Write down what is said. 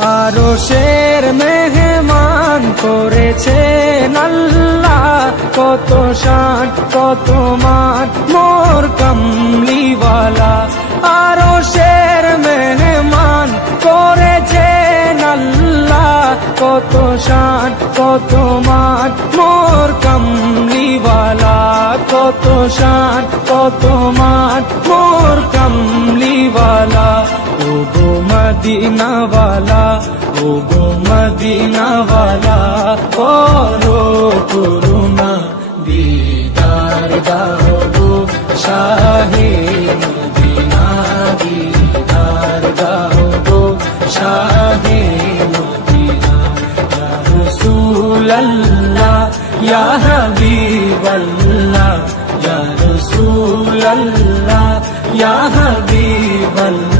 আরশের মেহমান করেছেন আল্লাহ, কত শান কত মান মোর কামলিওয়ালা। আরশের মেহমান করেছেন আল্লাহ, কত শান কত মান মোর কামলিওয়ালা, কত শান কত মান মোর কামলিওয়ালা। ও গো মদিনাওয়ালা, ও গো মদিনাওয়ালা, করো করুণা দিদার দাও গো শাহে মদিনা, দিদার দাও গো শাহে মদিনা। ইয়া রাসূলাল্লাহ ইয়া হাবিবাল্লাহ, ইয়া রাসূলাল্লাহ ইয়া হাবিবাল্লাহ।